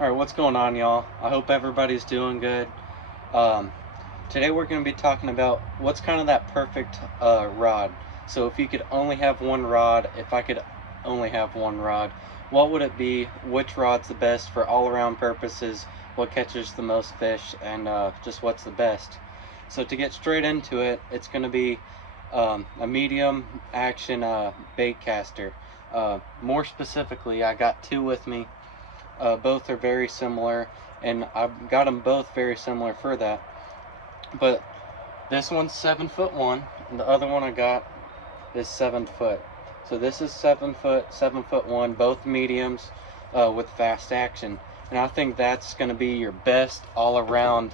Alright, what's going on, y'all? I hope everybody's doing good. Um, Today we're going to be talking about what's kind of that perfect rod. So if you could only have one rod, if I could only have one rod, what would it be? Which rod's the best for all-around purposes? What catches the most fish? And just what's the best? So to get straight into it, it's going to be a medium action bait caster. More specifically, I got two with me. Both are very similar, and I've got them both very similar for that. But this one's 7'1", and the other one I got is 7 foot. So this is 7 foot, 7'1", both mediums with fast action. And I think that's going to be your best all-around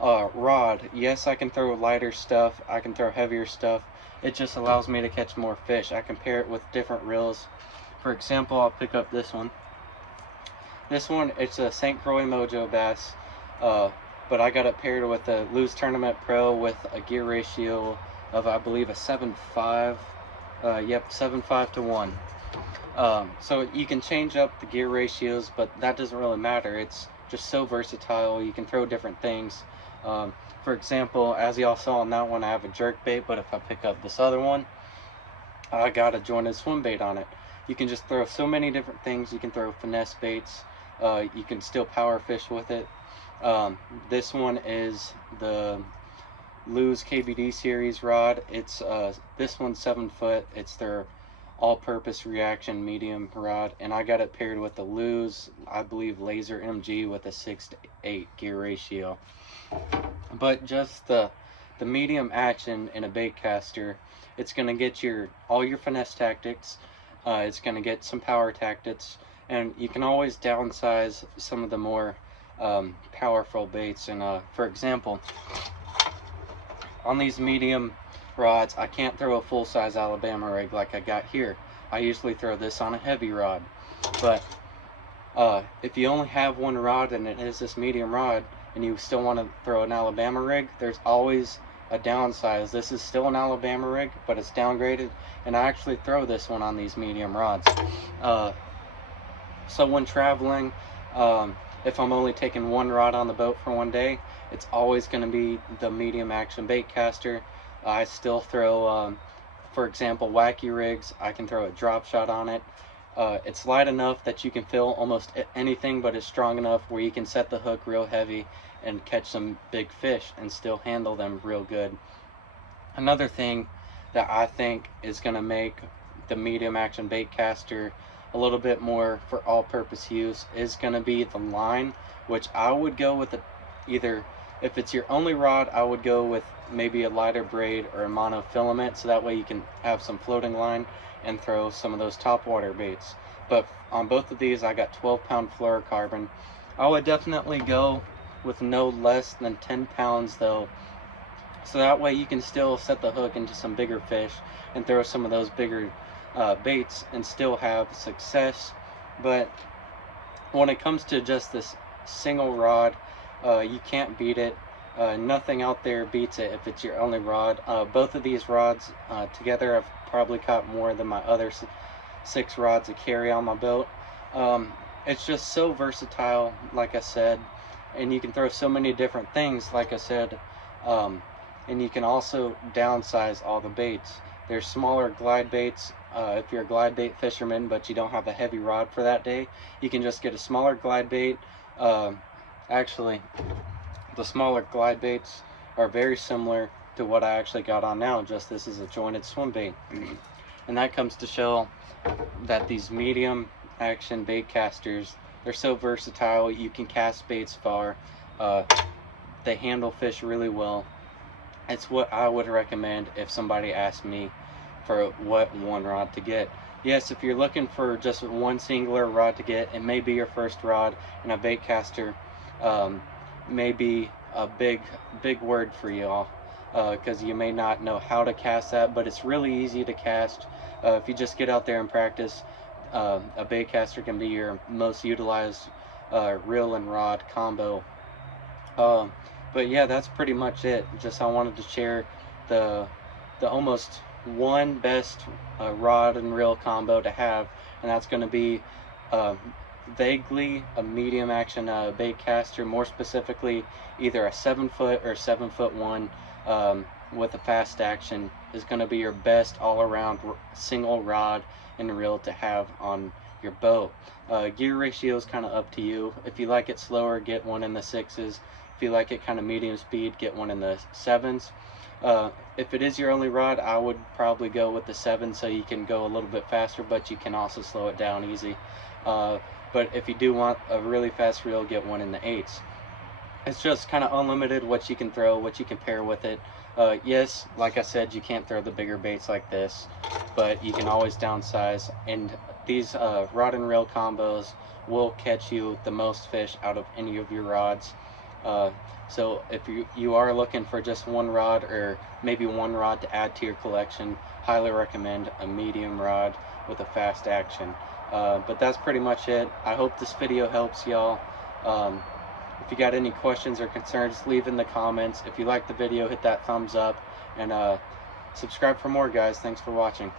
rod. Yes, I can throw lighter stuff, I can throw heavier stuff. It just allows me to catch more fish. I can pair it with different reels. For example, I'll pick up this one. This one, it's a St. Croix Mojo bass, but I got it paired with a Lew's Tournament Pro with a gear ratio of, I believe, a 7.5. Yep, 7.5 to 1. So you can change up the gear ratios, but that doesn't really matter. It's just so versatile. You can throw different things. For example, as y'all saw on that one, I have a jerk bait, but if I pick up this other one, I got a jointed swim bait on it. You can just throw so many different things. You can throw finesse baits. You can still power fish with it. This one is the Lew's KBD series rod. It's this one's 7 foot. It's their all-purpose reaction medium rod, and I got it paired with the Lew's, I believe, Laser MG with a 6 to 8 gear ratio. But just the medium action in a bait caster, it's going to get all your finesse tactics. It's going to get some power tactics, and you can always downsize some of the more powerful baits. And for example, on these medium rods, I can't throw a full-size Alabama rig like I got here. I usually throw this on a heavy rod. But if you only have one rod and it is this medium rod, and you still want to throw an Alabama rig, there's always a downsize. This is still an Alabama rig, but it's downgraded, and I actually throw this one on these medium rods. So when traveling, if I'm only taking one rod on the boat for one day, it's always going to be the medium action bait caster. I still throw, for example, wacky rigs. I can throw a drop shot on it. It's light enough that you can fill almost anything, but it's strong enough where you can set the hook real heavy and catch some big fish and still handle them real good. Another thing that I think is going to make the medium action bait caster a little bit more for all-purpose use is going to be the line, which I would go with either, if it's your only rod, I would go with maybe a lighter braid or a monofilament, so that way you can have some floating line and throw some of those topwater baits. But on both of these, I got 12-pound fluorocarbon. I would definitely go with no less than 10 pounds though, so that way you can still set the hook into some bigger fish and throw some of those bigger baits and still have success. But when it comes to just this single rod, you can't beat it. Nothing out there beats it if it's your only rod. Both of these rods together, I've probably caught more than my other 6 rods I carry on my boat. It's just so versatile, like I said, and you can throw so many different things, like I said, and you can also downsize all the baits. There's smaller glide baits. If you're a glide bait fisherman but you don't have a heavy rod for that day, you can just get a smaller glide bait. Actually, the smaller glide baits are very similar to what I actually got on now, just this is a jointed swim bait. And that comes to show that these medium action bait casters, they're so versatile. You can cast baits far. They handle fish really well. It's what I would recommend if somebody asked me for what one rod to get. Yes, if you're looking for just one singular rod to get, it may be your first rod, and a bait caster may be a big word for y'all, because you may not know how to cast that, but it's really easy to cast. If you just get out there and practice, a bait caster can be your most utilized reel and rod combo. But yeah, that's pretty much it. Just I wanted to share the almost one best rod and reel combo to have, and that's going to be vaguely a medium action bait caster, more specifically either a 7 foot or 7 foot 1 with a fast action is going to be your best all-around single rod and reel to have on your boat. Gear ratio is kind of up to you. If you like it slower, get one in the 6s. If you like it kind of medium speed, get one in the 7s. If it is your only rod, I would probably go with the 7 so you can go a little bit faster, but you can also slow it down easy. But if you do want a really fast reel, get one in the 8s. It's just kind of unlimited what you can throw, what you can pair with it. Yes, like I said, you can't throw the bigger baits like this, but you can always downsize, and these rod and reel combos will catch you the most fish out of any of your rods. So if you are looking for just one rod or maybe one rod to add to your collection, highly recommend a medium rod with a fast action. But that's pretty much it. I hope this video helps y'all. If you got any questions or concerns, leave in the comments. If you like the video, hit that thumbs up, and subscribe for more, guys. Thanks for watching.